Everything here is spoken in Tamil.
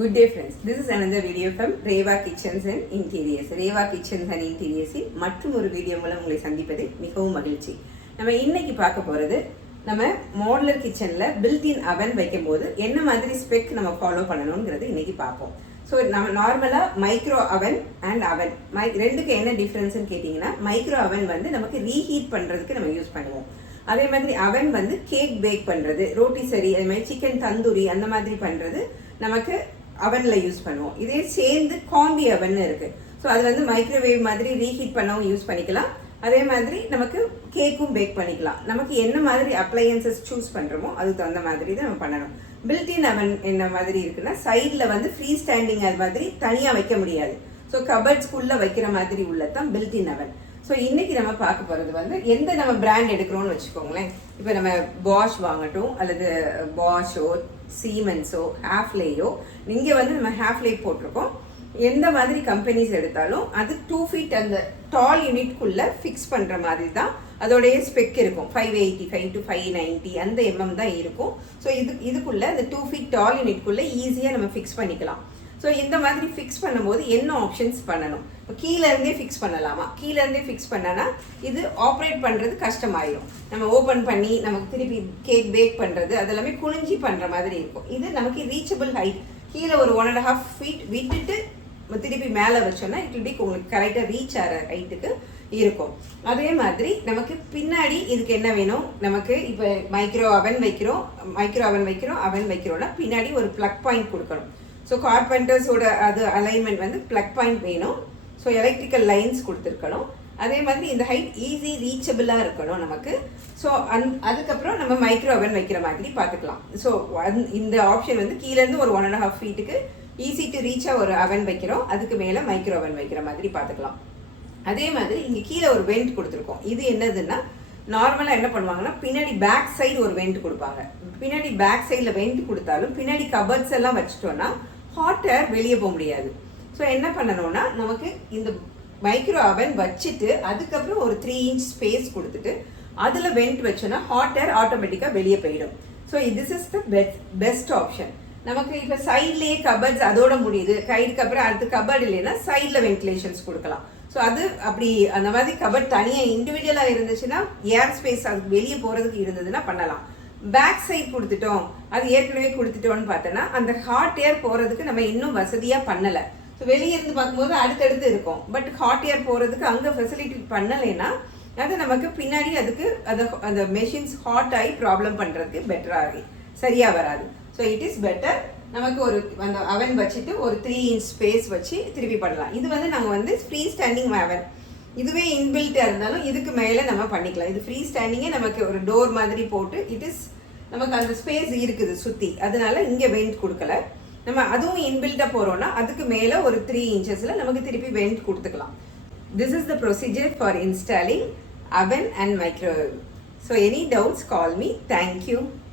Good day friends. This is another video from Reva Kitchens and Interiors. Reva Kitchens and Interiors மற்றும் ஒரு வீடியோ மூலம் உங்களை சந்திப்பது மிகவும் மகிழ்ச்சி. நம்ம இன்னைக்கு பார்க்க போறது நம்ம மாடுலர் கிச்சன்ல பில்ட்-இன் அவன் வைக்கும்போது என்ன மாதிரி ஸ்பெக் நம்ம ஃபாலோ பண்ணணும்ங்கிறது இன்னைக்கு பார்ப்போம். ஸோ நம்ம நார்மலாக மைக்ரோ அவன் அண்ட் அவன் ரெண்டுக்கு என்ன டிஃப்ரென்ஸ்ன்னு கேட்டிங்கன்னா மைக்ரோ அவன் வந்து நமக்கு ரீஹீட் பண்ணுறதுக்கு நம்ம யூஸ் பண்ணுவோம். அதே மாதிரி அவன் வந்து கேக் பேக் பண்ணுறது, ரோட்டி சரி, அதே மாதிரி சிக்கன் தந்தூரி அந்த மாதிரி பண்ணுறது நமக்கு அவனில் யூஸ் பண்ணுவோம். இதே சேர்ந்து காம்பி அவன் இருக்குது. ஸோ அது வந்து மைக்ரோவேவ் மாதிரி ரீஹீட் பண்ணவும் யூஸ் பண்ணிக்கலாம். அதே மாதிரி நமக்கு கேக்கும் பேக் பண்ணிக்கலாம். நமக்கு என்ன மாதிரி அப்ளையன்சஸ் சூஸ் பண்ணுறோமோ அதுக்கு தகுந்த மாதிரி தான் நம்ம பண்ணணும். பில்ட்-இன் அவன் என்ன மாதிரி இருக்குன்னா சைடில் வந்து ஃப்ரீ ஸ்டாண்டிங் அது மாதிரி தனியாக வைக்க முடியாது. ஸோ கபர்ட்ஸ்குள்ளே வைக்கிற மாதிரி உள்ளதான் பில்ட்-இன் அவன். ஸோ இன்றைக்கி நம்ம பார்க்க போகிறது வந்து எந்த நம்ம பிராண்ட் எடுக்கிறோன்னு வச்சுக்கோங்களேன். இப்போ நம்ம பாஷ் வாங்கட்டும் அல்லது பாஷோ சீமென்ஸோ ஹாஃப்லேயோ, இங்கே வந்து நம்ம ஹாஃப்லே போட்டிருக்கோம். எந்த மாதிரி கம்பெனிஸ் எடுத்தாலும் அது 2 feet அந்த டால் யூனிட்குள்ளே ஃபிக்ஸ் பண்ணுற மாதிரி தான் அதோடைய ஸ்பெக் இருக்கும். 585 to 590 அந்த தான் இருக்கும். ஸோ இதுக்குள்ளே அந்த 2 feet டால் யூனிட்குள்ளே ஈஸியாக நம்ம ஃபிக்ஸ் பண்ணிக்கலாம். ஸோ இந்த மாதிரி ஃபிக்ஸ் பண்ணும்போது என்ன ஆப்ஷன்ஸ் பண்ணணும்? இப்போ கீழேருந்தே ஃபிக்ஸ் பண்ணலாமா? கீழேருந்தே ஃபிக்ஸ் பண்ணனா இது ஆப்ரேட் பண்ணுறது கஷ்டமாயிடும். நம்ம ஓப்பன் பண்ணி நமக்கு திருப்பி கேக் பேக் பண்ணுறது அதெல்லாமே குனிஞ்சி பண்ணுற மாதிரி இருக்கும். இது நமக்கு ரீச்சபிள் ஹைட். கீழே ஒரு 1.5 feet விட்டுட்டு திருப்பி மேலே வச்சோன்னா இட் வில் பி உங்களுக்கு கரெக்டாக ரீச் ஆகிற ஹைட்டுக்கு இருக்கும். அதே மாதிரி நமக்கு பின்னாடி இதுக்கு என்ன வேணும்? நமக்கு இப்போ மைக்ரோ அவன் வைக்கிறோம்னா பின்னாடி ஒரு ப்ளக் பாயிண்ட் கொடுக்கணும். ஸோ கார்பெண்டர்ஸோட அது அலைன்மெண்ட் வந்து ப்ளக் பாயிண்ட் வேணும். ஸோ எலக்ட்ரிக்கல் லைன்ஸ் கொடுத்துருக்கணும். அதே மாதிரி இந்த ஹைட் ஈஸி ரீச்சபிளாக இருக்கணும் நமக்கு. ஸோ அதுக்கப்புறம் நம்ம மைக்ரோ அவன் வைக்கிற மாதிரி பார்த்துக்கலாம். ஸோ இந்த ஆப்ஷன் வந்து கீழேருந்து ஒரு 1.5 feet ஈஸி டு ரீச்சாக ஒரு அவன் வைக்கிறோம். அதுக்கு மேலே மைக்ரோ அவன் வைக்கிற மாதிரி பார்த்துக்கலாம். அதே மாதிரி இங்கே கீழே ஒரு வெண்ட் கொடுத்துருக்கோம். இது என்னதுன்னா நார்மலாக என்ன பண்ணுவாங்கன்னா பின்னாடி பேக் சைடு ஒரு வெண்ட் கொடுப்பாங்க. பின்னாடி பேக் சைடில் வெண்ட் கொடுத்தாலும் பின்னாடி கபர்ட்ஸ் எல்லாம் வச்சுட்டோன்னா ஹாட் ஏர் வெளியே போக முடியாது. ஸோ என்ன பண்ணணும்னா நமக்கு இந்த மைக்ரோ அவன் வச்சுட்டு அதுக்கப்புறம் ஒரு 3 inch ஸ்பேஸ் கொடுத்துட்டு அதில் வெண்ட் வச்சோன்னா ஹாட் ஏர் ஆட்டோமேட்டிக்காக வெளியே போயிடும். So this is the best option. நமக்கு இப்போ சைட்லேயே கபர்ட்ஸ் அதோட முடியுது, கைடுக்கு அப்புறம் அடுத்து கபர்ட் இல்லைன்னா சைடில் வென்டிலேஷன்ஸ் கொடுக்கலாம். ஸோ அது அப்படி அந்த மாதிரி கபர்ட் தனியாக இண்டிவிஜுவலாக இருந்துச்சுன்னா ஏர் ஸ்பேஸ் அது வெளியே போகிறதுக்கு இருந்ததுன்னா பண்ணலாம். பேக் சைட் கொடுத்துட்டோம், அது ஏற்கனவே கொடுத்துட்டோம்னு பார்த்தோன்னா அந்த ஹாட் ஏர் போகிறதுக்கு நம்ம இன்னும் வசதியாக பண்ணலை. ஸோ வெளியே இருந்து பார்க்கும்போது அடுத்தடுத்து இருக்கும். பட் ஹாட் ஏர் போகிறதுக்கு அங்கே ஃபெசிலிட்டி பண்ணலைன்னா அது நமக்கு பின்னாடி அதுக்கு அந்த மெஷின்ஸ் ஹாட் ஆகி ப்ராப்ளம் பண்ணுறதுக்கு பெட்டராகி சரியாக வராது. ஸோ இட் இஸ் பெட்டர் நமக்கு ஒரு அந்த அவன் வச்சுட்டு ஒரு 3 inch ஸ்பேஸ் வச்சு திருப்பி பண்ணலாம். இது வந்து நாங்கள் வந்து ஃப்ரீ ஸ்டாண்டிங் அவன். இதுவே இன்பில்ட்டாக இருந்தாலும் இதுக்கு மேலே நம்ம பண்ணிக்கலாம். இது ஃப்ரீ ஸ்டாண்டிங்கே நமக்கு ஒரு டோர் மாதிரி போட்டு நமக்கு அந்த ஸ்பேஸ் இருக்குது சுற்றி, அதனால இங்கே வெண்ட் கொடுக்கல. நம்ம அதுவும் இன்பில்ட்டாக போகிறோன்னா அதுக்கு மேலே ஒரு 3 inches நமக்கு திருப்பி வெண்ட் கொடுத்துக்கலாம். This is the procedure for installing oven and microwave. So any doubts, call me. Thank you.